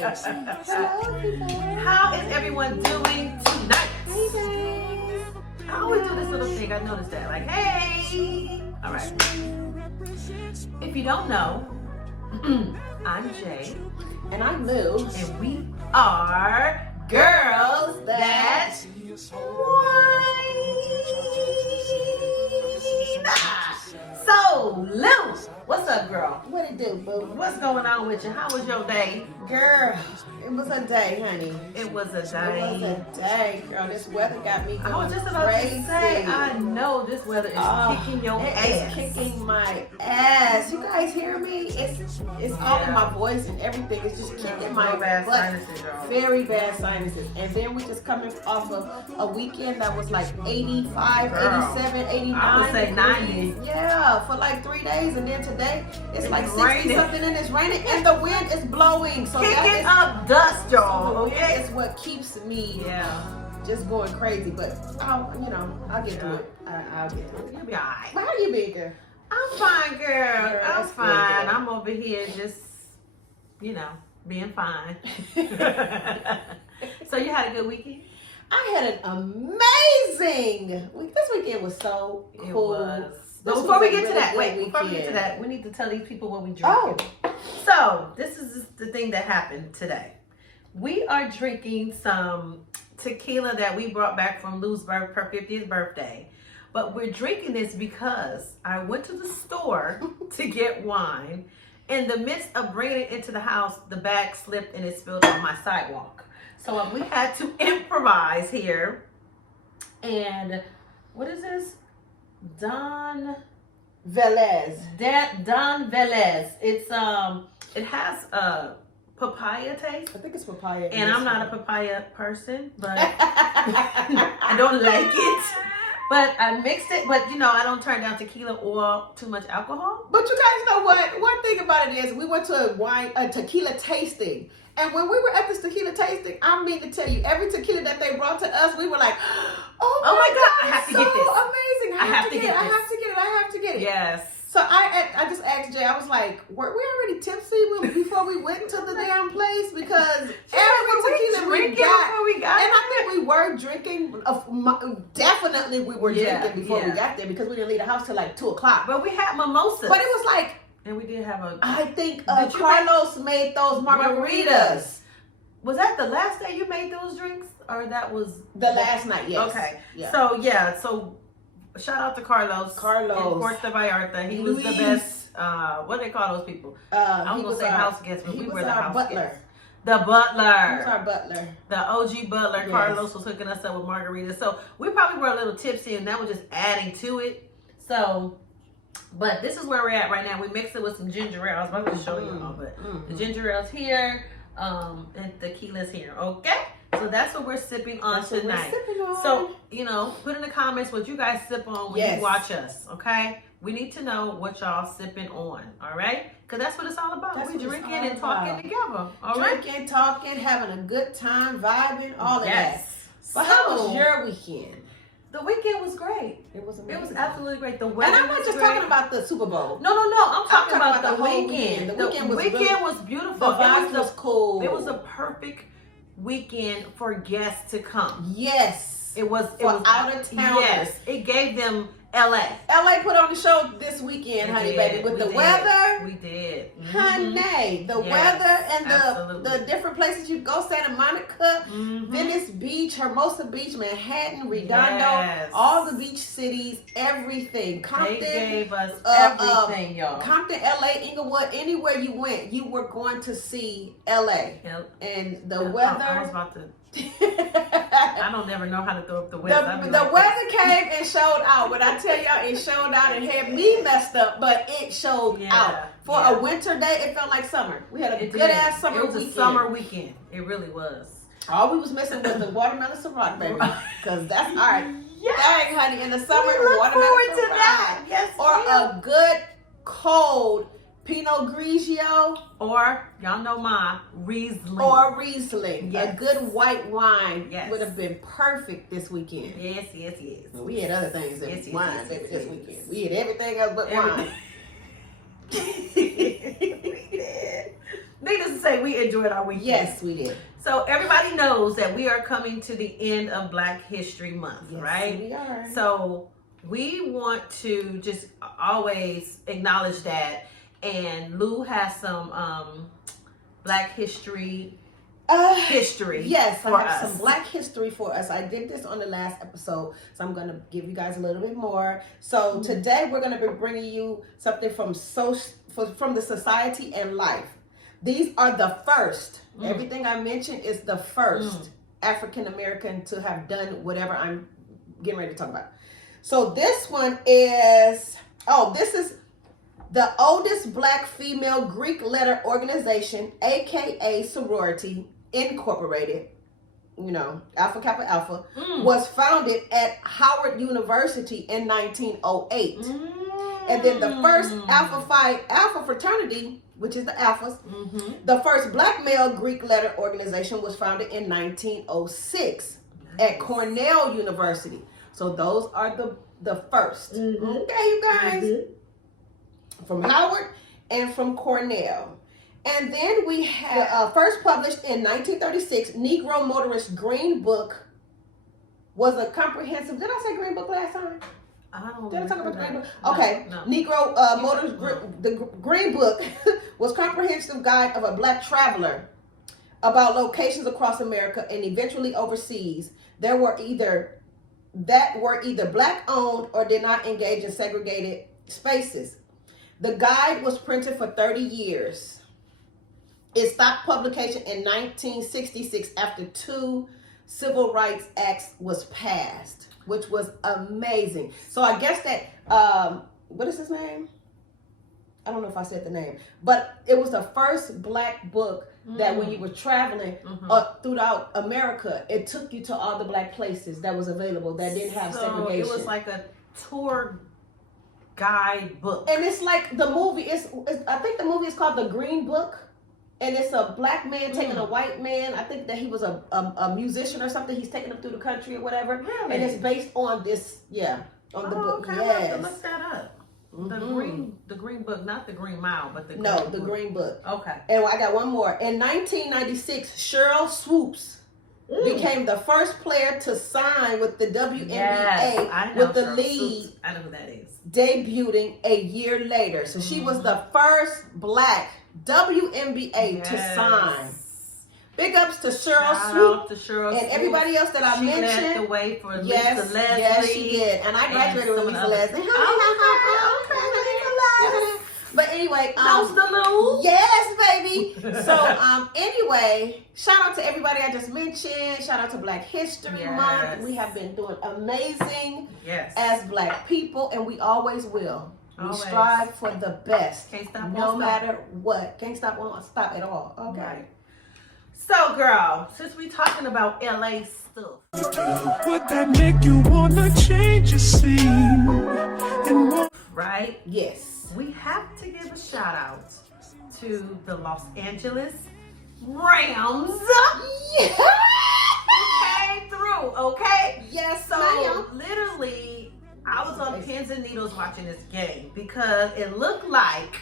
Hello, people. How is everyone doing tonight? Hey, guys. I always do this little thing. I noticed that. Like, hey. All right. If you don't know, I'm Jay. And I'm Lou. And we are Girls That Wine. So, Lou, what's up, girl? What it do, boo? What's going on with you? How was your day? Girl, it was a day, honey. It was a It day. was a day, girl. This weather got me going I was just about crazy. to say, I know this weather is kicking your ass. It's kicking my ass. You guys hear me? It's all in my voice and everything. It's just kicking my bad butt. sinuses, y'all. Very bad sinuses. And then we just coming off of a weekend that was like 85, Girl, 87, 89. I would say 90. Yeah, for like 3 days. And then today, it's like 60 raining. something and it's raining. And the wind is blowing. So that Kicking is, up dust, y'all. so Okay. it's what keeps me Yeah. just going crazy. But I'll get through it. I'll get through it. You'll be alright. How you been, girl? I'm fine, girl. I'm that's good, fine. girl. I'm over here just, being fine. So you had a good weekend? I had an amazing week. This weekend was so cool. It was. This But before was we a get to really that, good before we get to weekend. that, we need to tell these people what we drink. Oh. So this is the thing that happened today. We are drinking some tequila that we brought back from Lou's her 50th birthday. But we're drinking this because I went to the store to get wine. In the midst of bringing it into the house, the bag slipped and it spilled on my sidewalk. So we had to improvise here. And what is this? Don Velez. Don Velez. It's it has a papaya taste. I think it's papaya. And I'm not a papaya person, but I don't like it. But I mixed it, but I don't turn down tequila or too much alcohol. But you guys know what? One thing about it is we went to a tequila tasting. And when we were at this tequila tasting, I mean to tell you, every tequila that they brought to us, we were like, oh my God, I have to so get this. Amazing. I have to get it. I have to get it. Yes. So I just asked Jay, I was like, were we already tipsy before we went to the damn place? Because every tequila we got, and I think we were drinking, definitely we were drinking before we got there because we didn't leave the house till like 2 o'clock. But we had mimosas. But it was like, and we did have I think Carlos made those margaritas. Was that the last day you made those drinks? Or that was the last night, yes. Okay. Yeah. So shout out to Carlos. In Puerto Vallarta. He was the best, what do they call those people? I was going to say house guests, but we were the house butler. guests. The butler. He was our butler. The OG butler. Yes. Carlos was hooking us up with margaritas. So we probably were a little tipsy and that was just adding to it. So, but this is where we're at right now. We mixed it with some ginger ale. I was about to show you all, but the ginger ale's here, and tequila's here. Okay? So that's what we're sipping on tonight. So, put in the comments what you guys sip on when you watch us, okay? We need to know what y'all sipping on, all right? Because that's what it's all about. We're drinking and talking together, all right? Drinking, talking, having a good time, vibing, all of that. But how was your weekend? The weekend was great. It was amazing. It was absolutely great. The weather and I'm not just talking about the Super Bowl. No. I'm talking about the whole weekend. The weekend was beautiful. The vibe was cool. It was a perfect weekend for guests to come. Yes. It was out of town. Yes. It gave them LA. LA put on the show this weekend, honey, baby, with the weather. We did. Honey, the weather and the different places you go, Santa Monica, Venice Beach, Hermosa Beach, Manhattan, Redondo, all the beach cities, everything. Compton. They gave us everything, y'all. Compton, LA, Inglewood, anywhere you went, you were going to see LA. And the weather. I was about to. I don't never know how to throw up the weather. The weather came and showed out. When I tell y'all, it showed out and had me messed up, but it showed out. For a winter day, it felt like summer. We had a good ass summer weekend. It was a summer weekend. It really was. All we was missing was the watermelon Ciroc, baby. Because that's our thing, honey. In the summer, we look watermelon forward to Ciroc. that. Yes, or a good cold Pinot Grigio. Or, y'all know my Riesling. Or Riesling. Yes. A good white wine Yes. would have been perfect this weekend. Yes. Well, we had other things than wine, baby, this yes. weekend. We had everything else but wine. we did. Needless to say, and we enjoyed our weekend. Yes, we did. So everybody knows that we are coming to the end of Black History Month, right? We are. So we want to just always acknowledge that. And Lou has some Black history. Yes, for I have us. some Black history for us. I did this on the last episode, so I'm going to give you guys a little bit more. So today we're going to be bringing you something from the Society and Life. These are the first. Everything I mentioned is the first African American to have done whatever I'm getting ready to talk about. So this one is, this is the oldest Black female Greek letter organization, aka sorority, Incorporated, Alpha Kappa Alpha, was founded at Howard University in 1908. And then the first Alpha Phi Alpha fraternity, which is the Alphas, the first Black male Greek letter organization was founded in 1906 at Cornell University. So those are the first. Okay, you guys. From Howard and from Cornell. And then we have first published in 1936, Negro Motorist Green Book was a comprehensive. Did I say Green Book last time? Did I talk about the Green Book? Okay. No. Negro Motorist the Green Book was comprehensive guide of a Black traveler about locations across America and eventually overseas. That were either Black owned or did not engage in segregated spaces. The guide was printed for 30 years. It stopped publication in 1966 after 2 Civil Rights Acts was passed, which was amazing. So I guess that, what is his name? I don't know if I said the name, but it was the first Black book that when you were traveling throughout America, it took you to all the Black places that was available that didn't have segregation. It was like a tour guide book. And it's like the movie, I think the movie is called The Green Book. And it's a Black man taking a white man. I think that he was a musician or something. He's taking him through the country or whatever. Really? And it's based on this, on the book. Okay. Yes. I have to look that up. The green book, not the Green Mile, but the green book. The Green Book. Okay. And I got one more. In 1996, Cheryl Swoops became the first player to sign with the WNBA with the league. I know who that is. Debuting a year later. So she was the first Black WNBA to sign. Big ups to Cheryl Swoop and everybody else that I mentioned. She led the way for Lisa Leslie. Yes, she did. And I graduated with Lisa Leslie. But anyway, yes, baby. So anyway, shout out to everybody I just mentioned. Shout out to Black History Month. We have been doing amazing as Black people, and we always will. We strive for the best. Can't stop, no matter what. Can't stop, won't stop at all. Okay. Right. So, girl, since we're talking about LA stuff, would that make you wanna change your scene? Right? Yes. We have to give a shout out to the Los Angeles Rams. Yeah. Came through, okay? Yes, so ma'am. Literally, I was on pins and needles watching this game because it looked like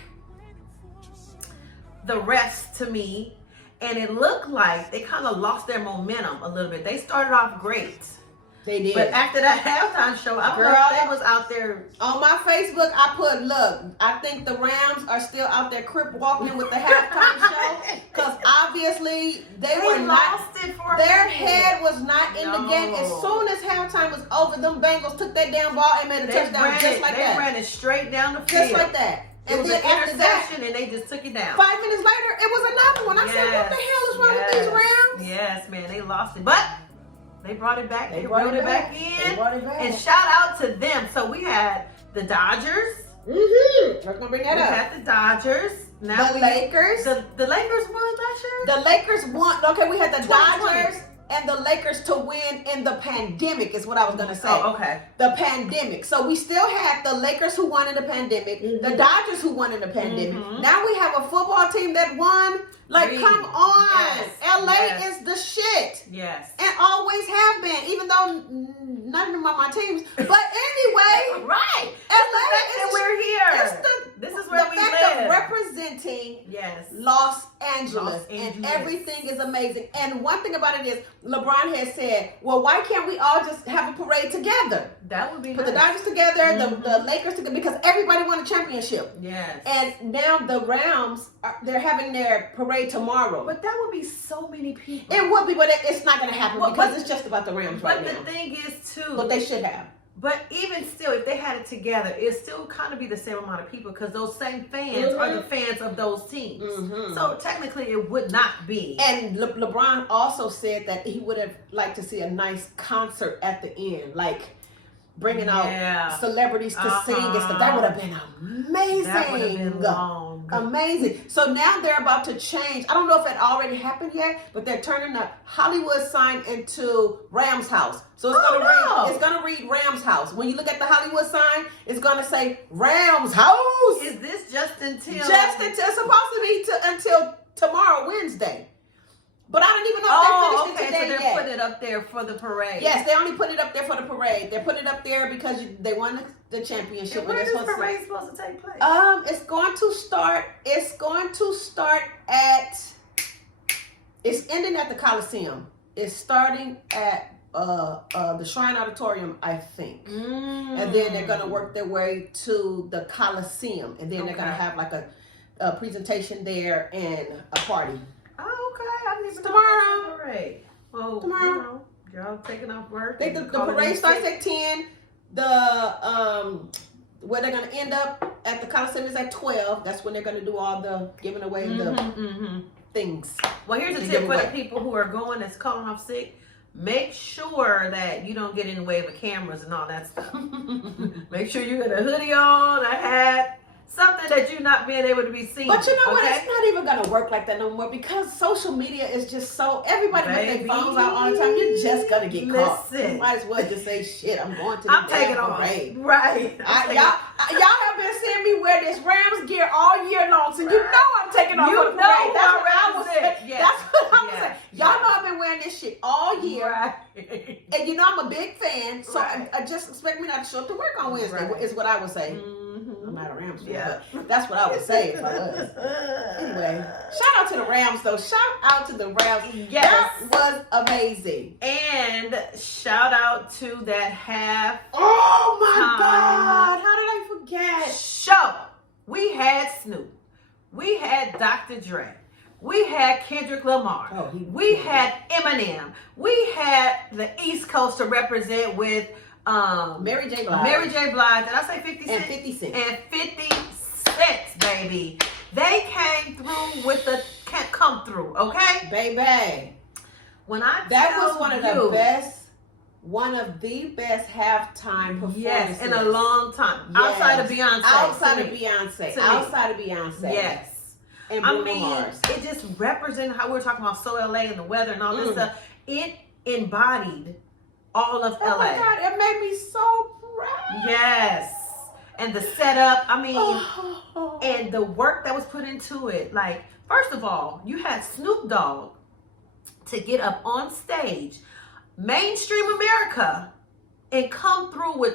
the refs to me, and it looked like they kind of lost their momentum a little bit. They started off great. They did. But after that halftime show, I don't know if they was out there. On my Facebook, I put, look, I think the Rams are still out there crip walking with the halftime show. Because obviously, they were lost not, it for their head was not in the game. As soon as halftime was over, them Bengals took that damn ball and made a touchdown just like that. They ran it straight down the field. Just like that. It was an interception and they just took it down. 5 minutes later, it was another one. I said, what the hell is wrong with these Rams? Yes, man, they lost it. But they brought it back. They brought it back in. They brought it back. And shout out to them. So we had the Dodgers. Mm-hmm. We're gonna bring that up. We had the Dodgers. Now the Lakers. The Lakers won last year? The Lakers won. Okay, we had the Dodgers and the Lakers to win in the pandemic is what I was going to say. Oh, okay. The pandemic. So we still had the Lakers who won in the pandemic, the Dodgers who won in the pandemic. Now we have a football team that won. Like, come on. Yes. LA is the shit. Yes. And always have been, even though none of my teams. But anyway, right. LA is we're here. It's this is where we live. Of representing Yes. Los Angeles, and everything is amazing. And one thing about it is, LeBron has said, well, why can't we all just have a parade together? That would be Put nice. the Dodgers together, the Lakers together, because everybody won a championship. Yes. And now the Rams, they're having their parade tomorrow. But that would be so many people. It would be, but it's not going to happen because it's just about the Rams right now. But the thing is, too. But they should have. But even still, if they had it together, it'd still kind of be the same amount of people because those same fans are the fans of those teams. So technically, it would not be. And LeBron also said that he would have liked to see a nice concert at the end, like bringing out celebrities to sing and stuff. That would have been amazing. That would have been long. Amazing. So now they're about to change. I don't know if it already happened yet, but they're turning the Hollywood sign into Rams House. So it's gonna read Rams House. When you look at the Hollywood sign, it's gonna say Rams House. Is this just until? It's supposed to be until tomorrow, Wednesday. But I don't even know if they finished it today so they're putting it up there for the parade. Yes, they only put it up there for the parade. They're putting it up there because they won the championship. And where is this parade supposed to take place? It's going to start. It's ending at the Coliseum. It's starting at the Shrine Auditorium, I think. And then they're going to work their way to the Coliseum, and then they're going to have like a presentation there and a party. Oh, okay. I didn't even tomorrow. Know parade. Well, tomorrow. Y'all taking off work. The parade starts at 10. Where they're gonna end up at the Coliseum is at 12. That's when they're gonna do all the giving away the things. Well, here's a tip for the people who are going that's calling off sick. Make sure that you don't get in the way of the cameras and all that stuff. Make sure you got a hoodie on, a hat, something that you're not being able to be seen. But you know what? It's not even going to work like that no more because social media is just so... Everybody with their phones out all the time. You're just going to get caught. You might as well just say, shit, I'm going to the parade. Right. Y'all have been seeing me wear this Rams gear all year long, so you know I'm taking off for the parade. That's what I was saying. That's what I was saying. Y'all know I've been wearing this shit all year. Right. And you know I'm a big fan, so I just expect me not to show up to work on Wednesday, is what I would say. I'm not a Rams fan, but that's what I would say if I was. Anyway, shout out to the Rams, though. Shout out to the Rams. Yes. That was amazing. And shout out to that half. Oh, my God. How did I forget? Show. We had Snoop. We had Dr. Dre. We had Kendrick Lamar. We had Eminem. We had the East Coast to represent with Mary J. Blige. Mary J. Blige. Did I say 50 Cent? And 50 Cent. And 50 Cent, baby. They came through with the come through, okay? Baby. That was one of the best halftime performances. Yes, in a long time. Yes. Outside of Beyonce. Outside of Beyonce. Yes. And Bruno Mars. It just represented how we were talking about So LA and the weather and all this stuff. It embodied all of LA. Oh my God, it made me so proud. Yes. And the setup, and the work that was put into it. Like, first of all, you had Snoop Dogg to get up on stage, mainstream America, and come through with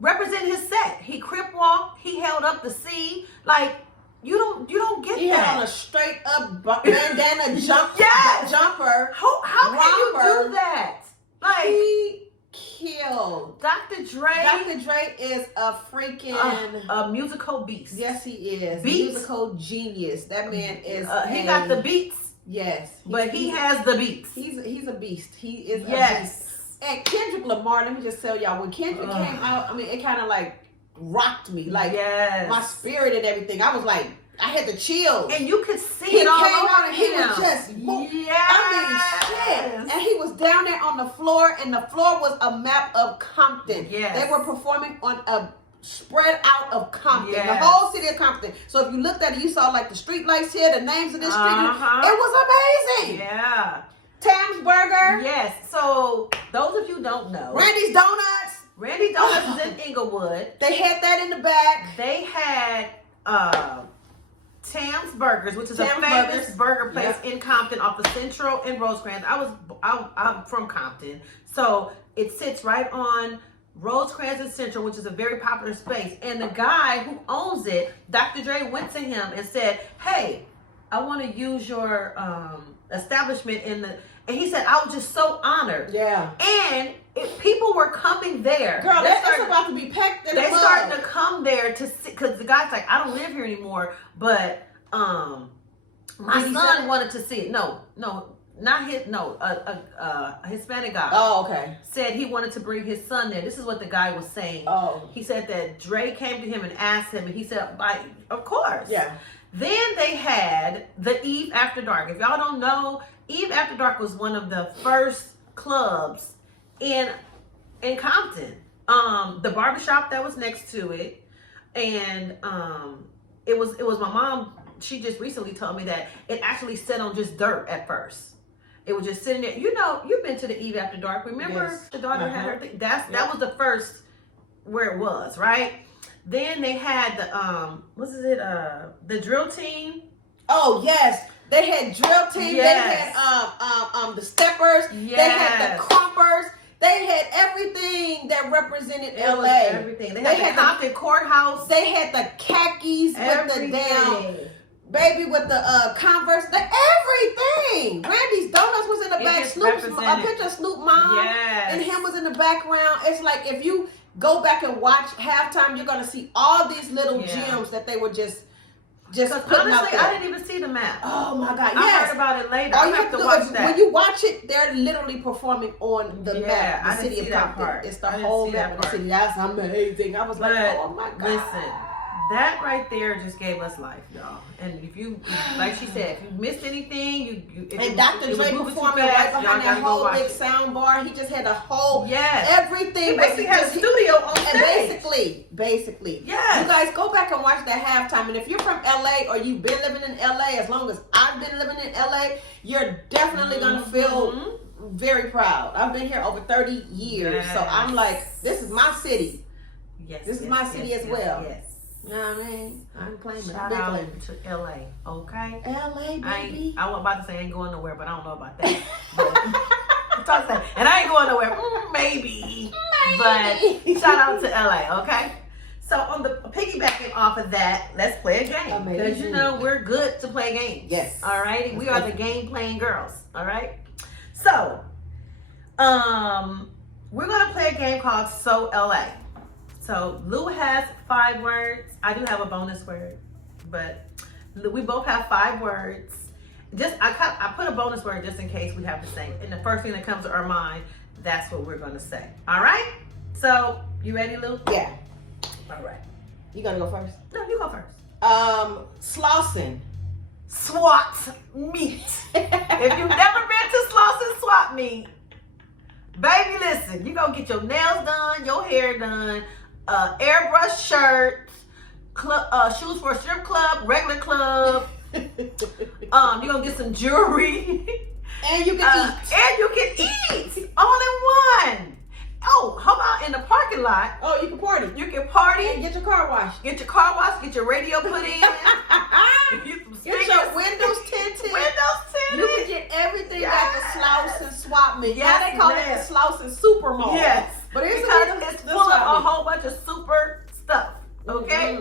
represent his set. He crip walked, he held up the C. Like, you don't get he that. He had on a straight up bandana jumper. How can you do that? Like, he killed. Dr. Dre. Dr. Dre is a freaking a musical beast. Yes, he is. Beats. Musical genius. That man is. He got the beats. Yes, but he has the beats. He's a beast. He is. A beast. And Kendrick Lamar. Let me just tell y'all, when Kendrick came out, I mean, it kind of like rocked me, like my spirit and everything. I was like, I had the chills, and you could see it all over him. He was just, I mean, shit. And he was down there on the floor, and the floor was a map of Compton. Yes. They were performing on a spread out of Compton, the whole city of Compton. So if you looked at it, you saw like the street lights here, the names of this street. It was amazing. Yeah. Tam's Burger. Yes. So those of you who don't know, Randy's Donuts. Randy Donuts is in Inglewood. They had that in the back. They had Tam's Burgers, which is a famous burger place in Compton off of Central and Rosecrans. I'm from Compton, so it sits right on Rosecrans Central, which is a very popular space. And the guy who owns it, Dr. Dre, went to him and said, "Hey, I want to use your establishment in the." And he said, "I was just so honored." Yeah. And people were coming there. Girl, it's about to be packed in the mud. They started to come there to see, because the guy's like, "I don't live here anymore, but my son wanted to see it." No, not his. No, a Hispanic guy. Oh, okay. Said he wanted to bring his son there. This is what the guy was saying. Oh. He said that Dre came to him and asked him, and he said, "Of course." Yeah. Then they had the Eve After Dark. If y'all don't know, Eve After Dark was one of the first clubs in Compton. The barbershop that was next to it, and it was my mom. She just recently told me that it actually sat on just dirt at first. It was just sitting there. You know, you've been to the Eve After Dark. Remember, yes. The daughter had her thing. That was the first where it was, right? Then they had the drill team. Oh yes, they had drill team. Yes. They had the steppers. Yes. They had the crumpers. They had everything that represented It LA. was everything. They had the Compton courthouse. They had the khakis Everything. with the down. Baby with the Converse, everything. Randy's Donuts was in the back. Snoop's a picture of Snoop mom and him was in the background. It's like if you go back and watch halftime, you're gonna see all these little gems that they were just putting honestly, out there. I didn't even see the map. Oh my God! I Yes. heard about it later. All I you have to do watch is, that. when you watch it, they're literally performing on the map, the I didn't city see of that Compton. part. It's the I didn't whole see map that of the part. city. That's amazing. I was like, oh my God. Listen, that right there just gave us life, y'all. And if you, like she said, if you missed anything, and Dr. Dre performing right behind that whole big sound bar. He just had a whole everything. He basically had a studio on stage. And basically, yes. You guys go back and watch that halftime. And if you're from LA or you've been living in LA, as long as I've been living in LA, you're definitely gonna feel very proud. I've been here over 30 years, so I'm like, this is my city. Yes, this is my city as well. Yes. You know what I mean? I'm claiming Shout out to LA, okay? LA, baby. I was about to say I ain't going nowhere, but I don't know about that. But, and I ain't going nowhere. Maybe. But shout out to LA, okay? So on the piggybacking off of that, let's play a game. Because you know we're good to play games. Yes. All right? We are the game playing girls. All right? So, we're gonna play a game called So LA. So Lou has 5 words. I do have a bonus word, but we both have 5 words. I put a bonus word just in case we have to say. And the first thing that comes to our mind, that's what we're gonna say. All right? So you ready, Lou? Yeah. All right. You gonna go first? No, you go first. Slauson. Swat meet. If you've never been to Slauson Swat Meet, baby, listen. You gonna get your nails done, your hair done. Airbrush shirts, shoes for a strip club, regular club. You're gonna get some jewelry. And you can eat. And you can eat all in one. Oh, how about in the parking lot? Oh, you can party. You can party. And get your car washed. Get your car washed. Get your radio put in. Get your windows tinted. You can get everything at the Slauson Swap Meet. Yes, now they call it the Slauson Super Mall. Yes. But it's full of a whole bunch of super stuff. Okay?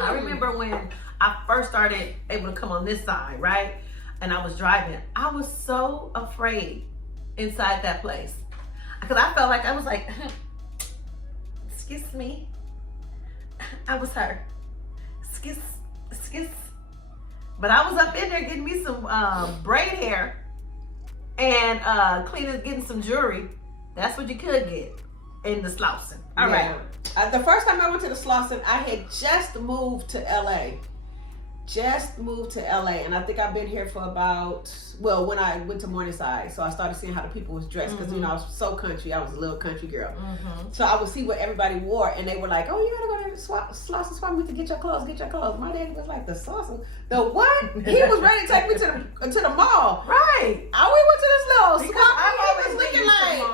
I remember when I first started able to come on this side, right? And I was driving. I was so afraid inside that place. Because I felt like I was like, excuse me. I was her. Excuse. But I was up in there getting me some braid hair and getting some jewelry. That's what you could get in the Slauson. All right. The first time I went to the Slauson, I had just moved to LA. And I think I've been here for about, when I went to Morningside, so I started seeing how the people was dressed, because you know I was so country. I was a little country girl, so I would see what everybody wore, and they were like, "Oh, you gotta go to the Slauson Swap Meet to get your clothes. My daddy was like, "The Slauson, the what?" He was ready to take me to the mall. Right. We went to this little swap meet.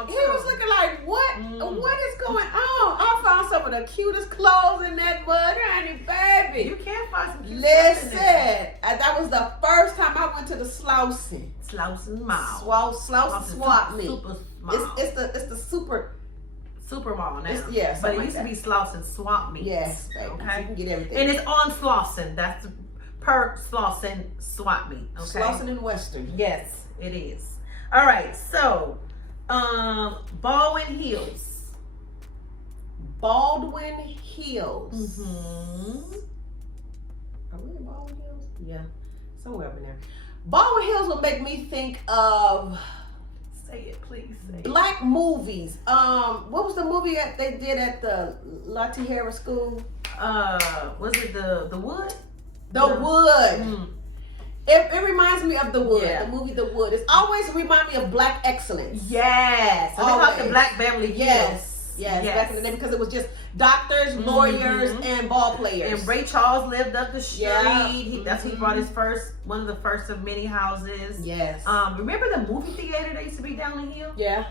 He was looking like, what? What is going on? I found some of the cutest clothes in that mug, honey, baby. You can't find some cute Listen, that was the first time I went to the Slauson Mall. Slauson Swap Meet. Super Mall. It's the super Super Mall now. Yeah, but it like used that. to be Slauson Swamp Meets. Yes, baby. Okay. So you can get everything. And it's on Slauson. That's per Slauson Swamp Meet. Okay. Slauson and Western. Yes, it is. All right. So, Baldwin Hills. Baldwin Hills. Mm-hmm. Are we in Baldwin Hills? Yeah. Somewhere up in there. Baldwin Hills will make me think of Say it, please. Say it. black movies. What was the movie that they did at the La Tijera School? Was it the Wood? The Wood. Mm. It reminds me of The Wood. Yeah. The movie The Wood. It's always remind me of black excellence. Yes. So they called it the Black Beverly Hills. Yes, back in the day, because it was just doctors, lawyers, and ball players. And Ray Charles lived up the street. Yeah. He brought his one of the first of many houses. Yes. Remember the movie theater that used to be down the hill? Yeah.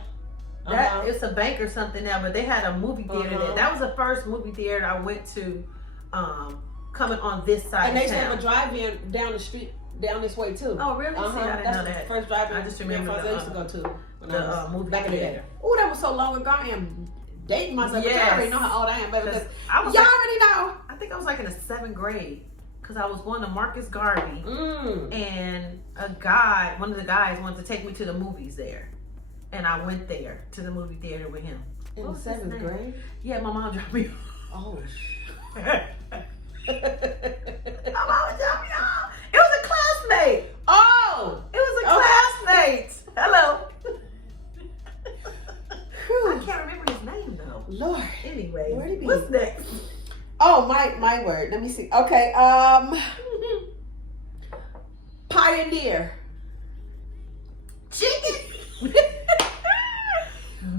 That it's a bank or something now, but they had a movie theater there. That was the first movie theater I went to, coming on this side. And they of used to town. have a drive-in down the street, down this way too. Oh, really? See, I didn't That's know the that. first drive-in. I just remember I used to go to when I was movie back in the day. theater. Oh, that was so long ago. I am dating myself. But Yes. I already know how old I am, baby. 'Cause I was y'all like- already know. I think I was like in the 7th grade because I was going to Marcus Garvey. And one of the guys wanted to take me to the movies there. And I went there to the movie theater with him. In What the was his 7th name? grade? Yeah, my mom dropped me Oh. off. My mom dropped me off. It was a classmate. Oh! It was a classmate. Hello. I Whew. can't remember his name though. Lord. Anyway, Where'd he be? what's next? Oh, my word. Let me see. Okay. Pioneer. Chicken.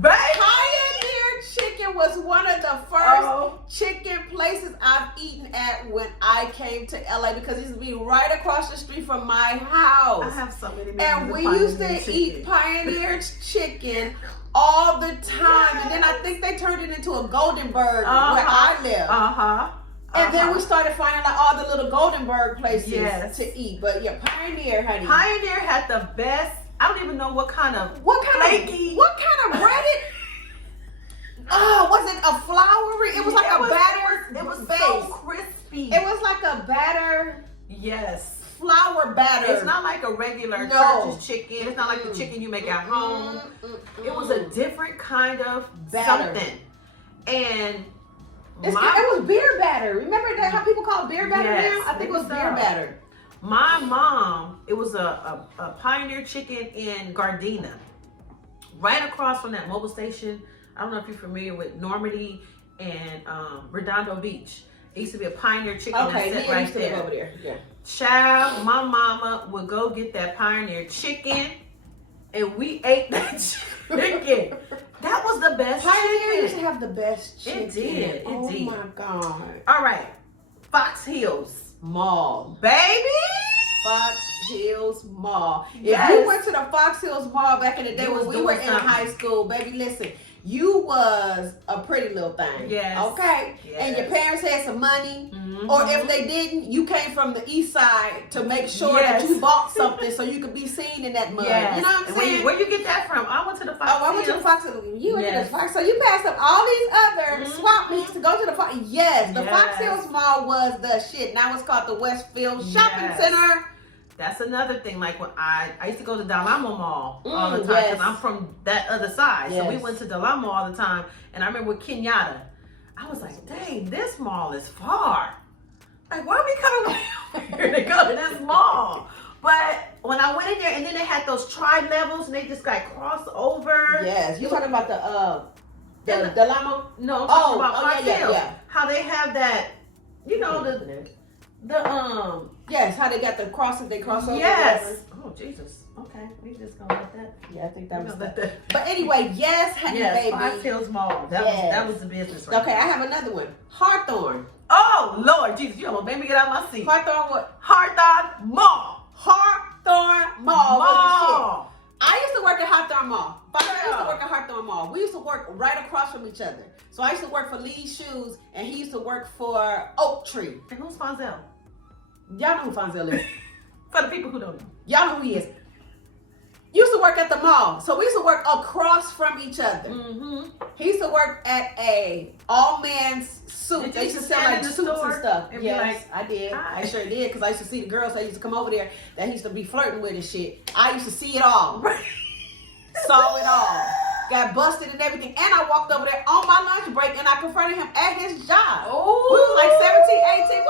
Pioneer Chicken was one of the first chicken places I've eaten at when I came to LA, because it used to be right across the street from my house. I have so many. And we memories used of to Pioneer eat chicken. Pioneer Chicken all the time. And then I think they turned it into a Goldenberg where I live. And then we started finding like all the little Goldenberg places to eat. But yeah, Pioneer, honey. Pioneer had the best. I don't even know what kind of flaky. What kind of breaded? Was it a floury? It was like a batter. It was base. so crispy. It was like a batter. Yes. Flour batter. It's not like a regular No. church's chicken. It's not like the chicken you make at home. It was a different kind of Batter. something. And It was beer batter. Remember that how people call it beer batter Yes, now? I think it was beer batter. my mom, it was a Pioneer Chicken in Gardena, right across from that mobile station. I don't know if you're familiar with Normandy and Redondo Beach. It used to be a Pioneer Chicken that sat right there. Over there. Yeah. Child, my mama would go get that Pioneer Chicken, and we ate that chicken. That was the best Pioneer chicken. used to have the best chicken. It did. Oh my God. All right, Fox Hills Mall. baby. Fox Hills Mall. Yes. If you went to the Fox Hills Mall back in the day You when was we were doing in something. high school, baby, listen, you was a pretty little thing. Yes. Okay? Yes. And your parents had some money. Mhm. Or if they didn't, you came from the east side to make sure Yes. that you bought something so you could be seen in that mud. Yes. You know what I'm And saying? where you get that from? I went to the Fox Oh, I went to the Hills. Fox Hills. You went to Yes. the Fox. So you passed up all these other swap meets to go to the Fox. Yes, the Fox Yes. Hills Mall was the shit. Now it's called the Westfield Shopping Yes. Center. That's another thing. Like when I used to go to Dalamo Mall all the time yes. because I'm from that other side. So we Yes. went to Dalamo all the time. And I remember with Kenyatta, I was like, dang, this mall is far. Like, why are we coming over here to go to this mall? But when I went in there, and then they had those tri-levels, and they just got crossed over. Yes, you talking about the And Lamo? No, I'm talking about oh, Fox yeah, Hills. yeah. How they have that, you know, Yes, how they got the crosses, they cross over. yes. Oh Jesus. Okay, we just gonna let that. Yeah, I think that we was gonna let the. that. But anyway, yes, honey, Yes, baby. Fox Hills Mall. That was the business right Okay, I have another one. Hawthorne. Oh Lord Jesus, you almost made me get out of my seat. Hawthorne what? Hawthorne Mall. Hawthorne Mall was the shit. Mall. I used to work at Hawthorne Mall. I used to Yeah. work at Hawthorne Mall. We used to work right across from each other. So I used to work for Lee's Shoes, and he used to work for Oak Tree. And who's Fonzel? Y'all know who Fonzel is. For the people who don't know. Y'all know who he is. used to work at the mall. So we used to work across from each other. Mm-hmm. He used to work at a all-man's suit. They used to sell like suits and stuff. And Yes, like, I did. hi. I sure did, because I used to see the girls that used to come over there that he used to be flirting with and shit. I used to see it all. Saw it all. Got busted and everything. And I walked over there on my lunch break and I confronted him at his job. Oh. We was like 17, 18.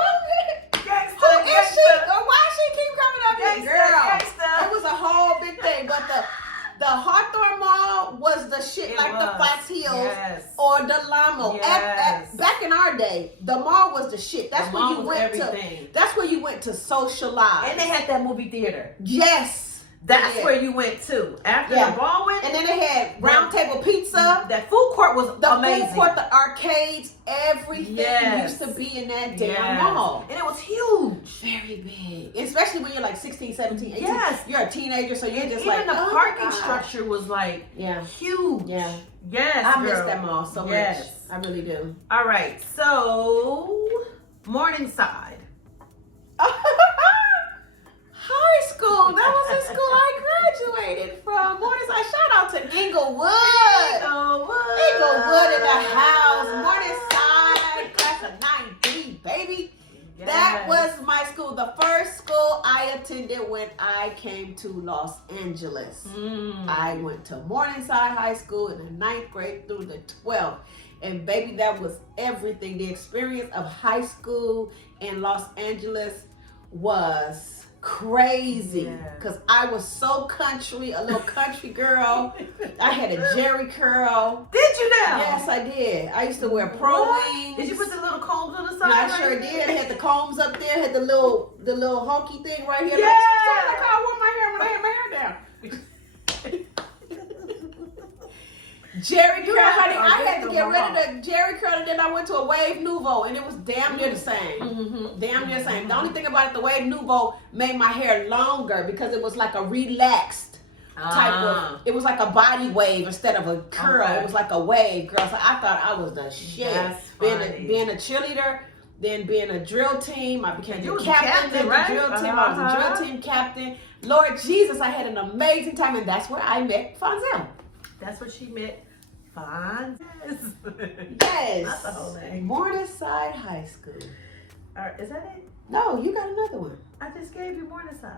Gangsta, Who is she? gangsta. Or why she keep coming up here? Gangsta, Girl. gangsta. It was a whole big thing. But the Hawthorne Mall was the shit, It like was. the Fox Hills Yes. or the Lamo. Yes. Back in our day, the mall was the shit. That's The where mall you was went everything. to. That's where you went to socialize. And they had that movie theater. Yes. That's Yeah. where you went to. After Yeah. the ball went, And then they had round table pizza. that food court was The amazing. food court, the arcades, everything Yes. used to be in that damn Yes. mall. And it was huge. Very big. Especially when you're like 16, 17, 18. Yes. You're a teenager, so you're just Even like, the oh my parking God. structure was like Yeah. huge. Yeah. Yes, I miss girl. that mall so Yes. much. I really do. All right, so Morningside. High school. That was the school I graduated from. Morningside. Shout out to Inglewood. Inglewood in the house. Morningside. Class of 9B, baby. That was my school. The first school I attended when I came to Los Angeles. I went to Morningside High School in the 9th grade through the 12th. And baby, that was everything. The experience of high school in Los Angeles was crazy. Because I was so country, a little country girl. I had a Jerry curl. Did you now? Yes, I did. I used to wear pro wings. Did you put the little combs on the side? I sure did. Had the combs up there. Had the little honky thing right here. Yeah. Like how I wore my hair when I had my hair down. Jerry curl, honey. I had to get rid of the Jerry curl, and then I went to a Wave Nouveau, and it was damn near the same. Damn near the same. The only thing about it, the Wave Nouveau made my hair longer because it was like a relaxed type of. It was like a body wave instead of a curl. Okay. It was like a wave, girl. So I thought I was the shit. That's being funny. a cheerleader, then being a drill team. I became You the was captain of the right? drill team. I was a drill team captain. Lord Jesus, I had an amazing time, and that's where I met Fonzel. That's what she meant. Fine. Yes. Not the whole name. Morningside High School. All right, is that it? No, you got another one. I just gave you Morningside.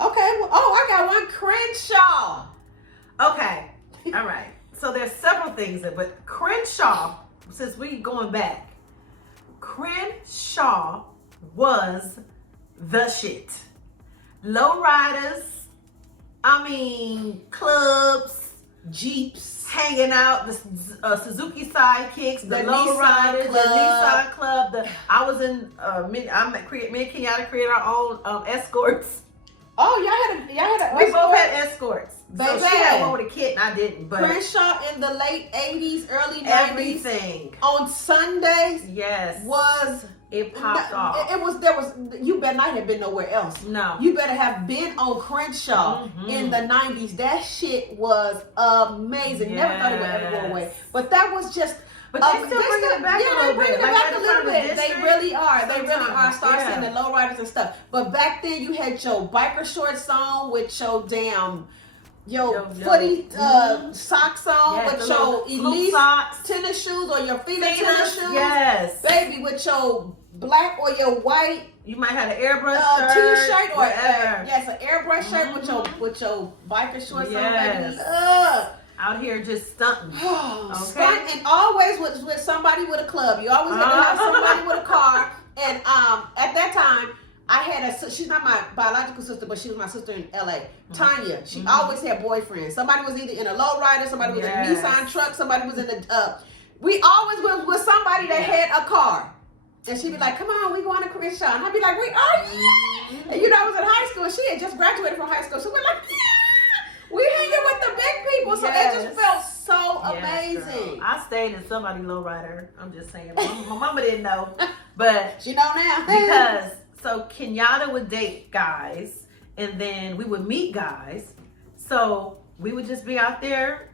Okay. Well, I got one. Crenshaw. Okay. All right. So there's several things, but Crenshaw, since we going back, Crenshaw was the shit. Lowriders, clubs, Jeeps. hanging out, the Suzuki sidekicks, the The lowriders, Nissan the Club. Nissan Club. I was in, me and Kenyatta created our own escorts. Oh, y'all had a. We both had escorts. So Baby. she had one with a kid and I didn't. But Crenshaw in the late 80s, early 90s. everything. On Sundays Yes. was. It popped off. You better not have been nowhere else. No. You better have been on Crenshaw in the 90s. That shit was amazing. Never thought it would ever go away. But that was just. But they still bring it back a little they bring bit. it Like back right a in little front of the bit. They district. really are. They really are. Sometimes, Start yeah. seeing the lowriders and stuff. But back then you had your biker shorts on with your damn footy socks on Yes, with the your little flute elite socks. tennis shoes or your Fila tennis shoes. Yes. Baby, with your black or your white You might have an airbrush t-shirt or whatever. yes, an airbrush shirt with your biker shorts on, baby. Yes. Out here just stunting. Stunt, and always with somebody with a club. You always had to have somebody with a car. And at that time, I had she's not my biological sister, but she was my sister in LA. Tanya. She always had boyfriends. Somebody was either in a lowrider, somebody was in a Nissan truck, somebody was in the we always went with somebody that had a car. And she'd be like, come on, we going to Crenshaw. And I'd be like, we are, yeah. And I was in high school. She had just graduated from high school. So we're like, yeah. We hanging with the big people. So it just felt so amazing. Girl. I stayed in somebody lowrider. I'm just saying. My mama didn't know. But she know now. Because, so Kenyatta would date guys. And then we would meet guys. So we would just be out there.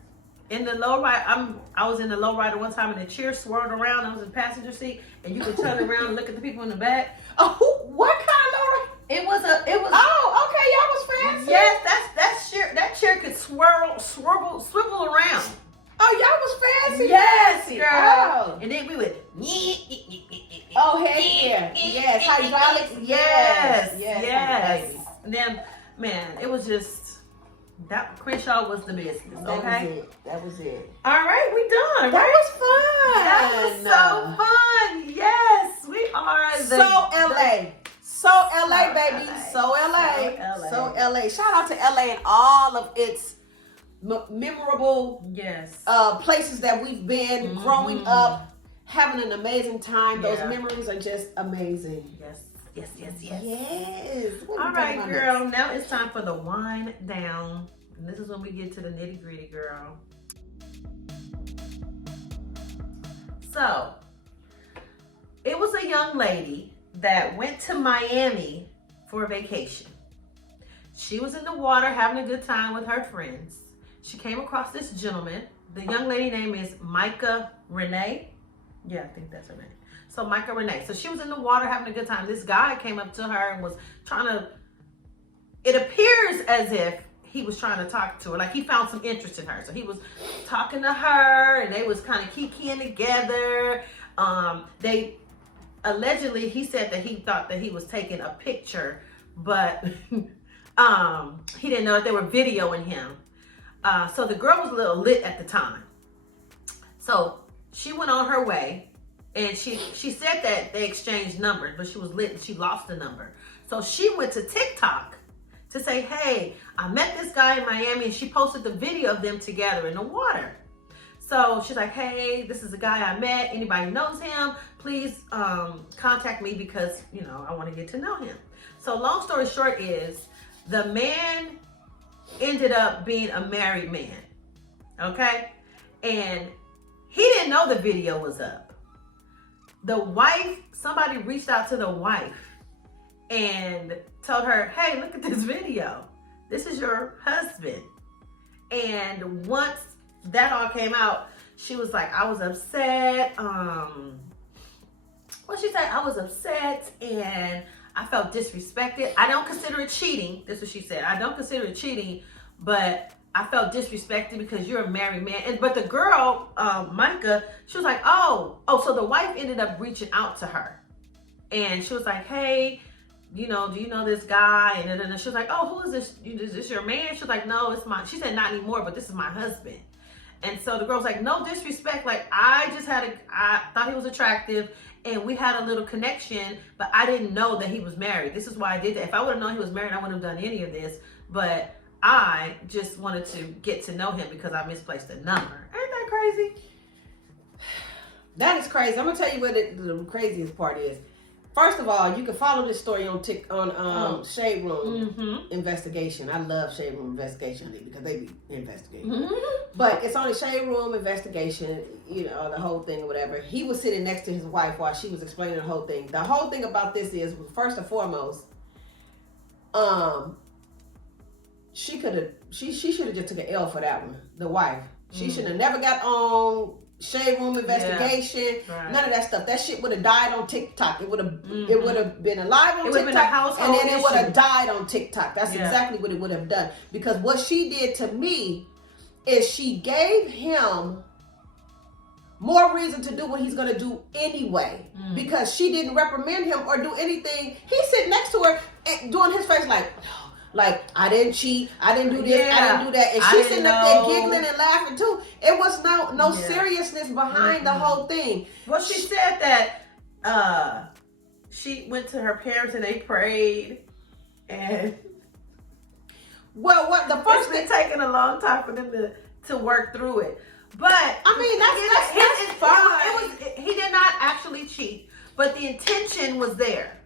In the lowrider, I was in the lowrider one time and the chair swirled around. I was in the passenger seat, and you could turn around and look at the people in the back. Oh, what kind of lowrider? It was. Oh, okay, y'all was fancy. Yes, that chair could then, man, it was just, that Crenshaw was the business, okay? That was it. All right, we done, That right? was fun. That was so fun. Yes, we are the... So LA. So LA, baby. LA. So LA. So LA. So LA. Shout out to LA and all of its memorable places that we've been growing up, having an amazing time. Those memories are just amazing. Yes. Yes. All right, girl. Now it's time for the wind down. And this is when we get to the nitty gritty, girl. So, it was a young lady that went to Miami for a vacation. She was in the water having a good time with her friends. She came across this gentleman. The young lady name is Micah Renee. Yeah, I think that's her name. So Micah Renee. So she was in the water having a good time. This guy came up to her and was trying to, it appears as if he was trying to talk to her. Like he found some interest in her. So he was talking to her and they was kind of kikiing together. They allegedly, he said that he thought that he was taking a picture, but he didn't know that they were videoing him. So the girl was a little lit at the time. So she went on her way. And she said that they exchanged numbers, but she was lit and she lost the number. So she went to TikTok to say, hey, I met this guy in Miami, and she posted the video of them together in the water. So she's like, hey, this is a guy I met. Anybody knows him? Please contact me because, you know, I want to get to know him. So long story short is the man ended up being a married man, okay? And he didn't know the video was up. The wife, somebody reached out to the wife and told her, hey, look at this video. This is your husband. And once that all came out, she was like, I was upset. What she said, I was upset and I felt disrespected. I don't consider it cheating. This is what she said. I don't consider it cheating, but I felt disrespected because you're a married man. But the girl, Micah, she was like, oh, so the wife ended up reaching out to her. And she was like, hey, you know, do you know this guy? And then she was like, oh, who is this? Is this your man? She was like, no, it's my, she said, not anymore, but this is my husband. And so the girl was like, no disrespect. Like, I thought he was attractive and we had a little connection, but I didn't know that he was married. This is why I did that. If I would have known he was married, I wouldn't have done any of this. But I just wanted to get to know him because I misplaced a number. Ain't that crazy? That is crazy. I'm gonna tell you what the craziest part is. First of all, you can follow this story on Shade Room Investigation. I love Shade Room Investigation because they be investigating. But it's on the Shade Room Investigation, you know, the whole thing or whatever. He was sitting next to his wife while she was explaining the whole thing. The whole thing about this is, first and foremost, she should have just took an L for that one. The wife. She should have never got on Shade Room Investigation. Yeah. None of that stuff. That shit would have died on TikTok. It would have been alive on TikTok, and then it would have died on TikTok. That's exactly what it would have done. Because what she did to me is she gave him more reason to do what he's going to do anyway. Because she didn't reprimand him or do anything. He's sitting next to her and doing his face like, I didn't cheat, I didn't do this, I didn't do that. And she's sitting up there giggling and laughing too. It was no seriousness behind the whole thing. Well, she said that she went to her parents and they prayed. And well, what the first it's been taking a long time for them to work through it. But I mean, that's fine. He did not actually cheat, but the intention was there.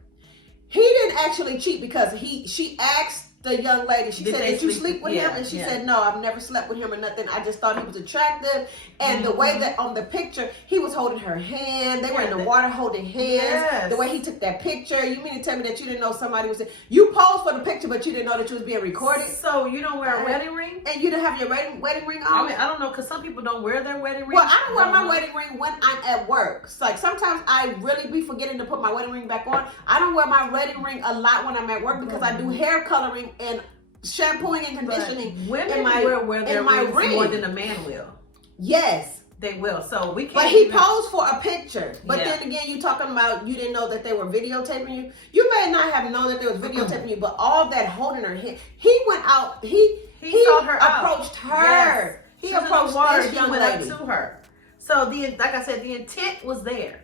He didn't actually cheat because she asked the young lady, she said, did you sleep with him? And she said, no, I've never slept with him or nothing. I just thought he was attractive. And the way that on the picture, he was holding her hand. They were in the water holding hands. Yes. The way he took that picture. You mean to tell me that you didn't know somebody was... You posed for the picture, but you didn't know that you was being recorded? So you don't wear a wedding ring? And you didn't have your wedding ring on? I mean, I don't know, because some people don't wear their wedding ring. Well, I don't wear my wedding ring when I'm at work. So, like, sometimes I really be forgetting to put my wedding ring back on. I don't wear my wedding ring a lot when I'm at work because I do hair coloring and shampooing and conditioning. But women wear their rings more than a man will. Yes. They will. So we can't. But he posed for a picture. But Yeah. then again, you talking about you didn't know that they were videotaping you. You may not have known that they was videotaping you, but all that holding her hand. He went out. He sought her out. approached her. Yes. He She was in approached the water. this He young went lady. up to her. So like I said, the intent was there.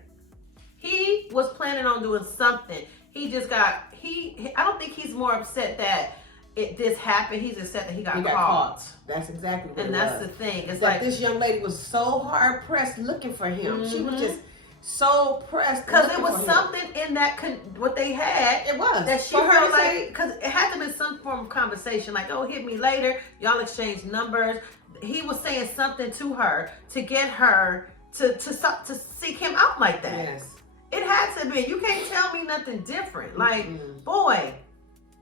He was planning on doing something. He just got. I don't think he's more upset that this happened. He's upset that he got caught. That's exactly what And it that's was. the thing. It's That like this young lady was so hard pressed looking for him. She was just so pressed because it looking was for him. something in that what they had. It was that she for her felt to like say, because it had to be some form of conversation. Like, oh, hit me later. Y'all exchange numbers. He was saying something to her to get her to seek him out like that. yes. It had to be. You can't tell me nothing different. Like, boy,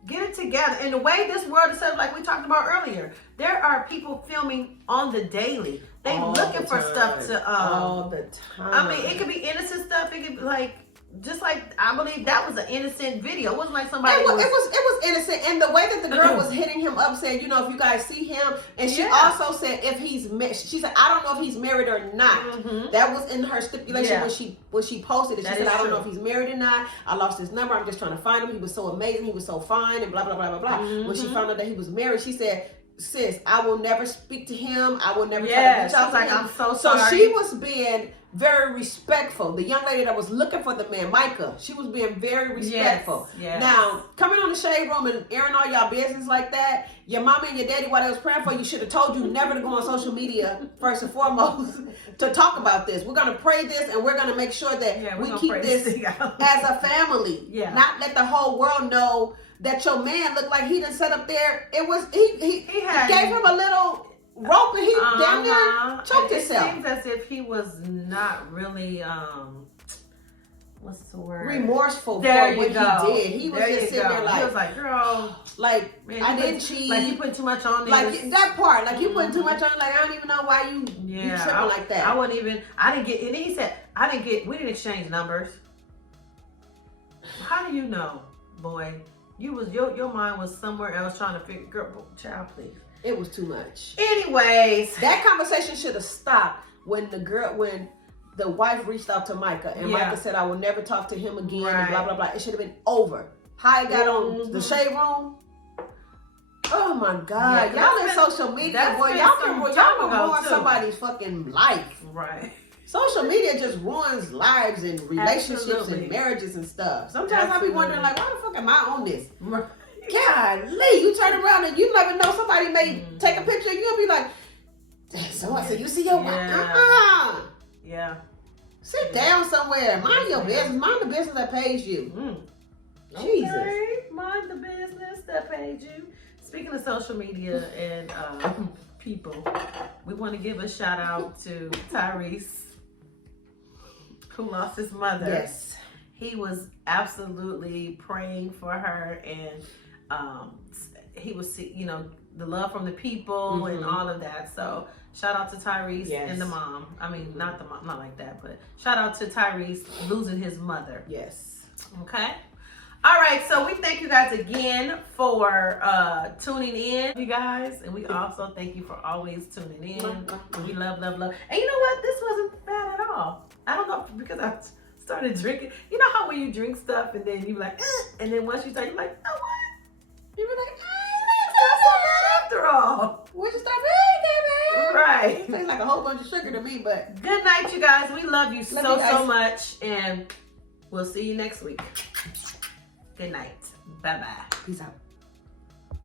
get it together. And the way this world is set up, like we talked about earlier, there are people filming on the daily. They All looking the for time. stuff to all the time. I mean, it could be innocent stuff. It could be like, just like I believe that was an innocent video. It wasn't like somebody. It was innocent, and the way that the girl was hitting him up, saying, you know, if you guys see him, and she also said if he's she said I don't know if he's married or not. That was in her stipulation when she posted it. She said I don't know if he's married or not. I lost his number. I'm just trying to find him. He was so amazing. He was so fine, and blah blah blah blah blah. When she found out that he was married, she said, sis, I will never speak to him. I will never try to reach out to him. I'm so sorry. So she was being very respectful. The young lady that was looking for the man, Micah, she was being very respectful. Yes. Now, coming on the shade room and airing all y'all business like that, your mama and your daddy, while they was praying for you, should have told you never to go on social media, first and foremost, to talk about this. We're going to pray this, and we're going to make sure that we keep this as a family. Not let the whole world know that your man looked like he done set up there. It was, he gave him a little rope, and he damn near choked himself. It seems as if he was not really what's the word? Remorseful for there what you go. he did. He was just sitting there like, he was like, girl, like, man, I didn't cheat. Like, you put too much on this. Like that part, like you putting too much on. Like, I don't even know why you tripping like that. I wouldn't even. I didn't get. And he said, we didn't exchange numbers. How do you know, boy? You was your mind was somewhere else trying to figure. Girl, child, please. It was too much. Anyways, that conversation should have stopped when the wife reached out to Micah, and Micah said, I will never talk to him again, and blah, blah, blah. It should have been over. How it got on the shade room. Oh my God. Y'all in social media, boy. Y'all can ruin somebody's fucking life. Right. Social media just ruins lives and relationships and marriages and stuff. Sometimes I be wondering, like, why the fuck am I on this? Golly, you turn around and you never know, somebody may take a picture and you'll be like, so I said, you see your wife? Yeah. Sit down somewhere. Mind your business. Mind the business that pays you. Jesus. Okay. Mind the business that pays you. Speaking of social media and people, we want to give a shout out to Tyrese, who lost his mother. Yes. He was absolutely praying for her, and he was, the love from the people and all of that. So shout out to Tyrese and the mom. I mean, not the mom, not like that, but shout out to Tyrese losing his mother. Yes. Okay. All right, so we thank you guys again for tuning in, you guys, and we also thank you for always tuning in. We love, love, love. And you know what? This wasn't bad at all. I don't know, because I started drinking. You know how when you drink stuff and then you like, and then once you start, you're like, oh, what? You be like, that's not bad after all. What'd you stop eating, Right. It tastes like a whole bunch of sugar to me, but. Good night, you guys. We love you so much, and we'll see you next week. Good night. Bye-bye. Peace out.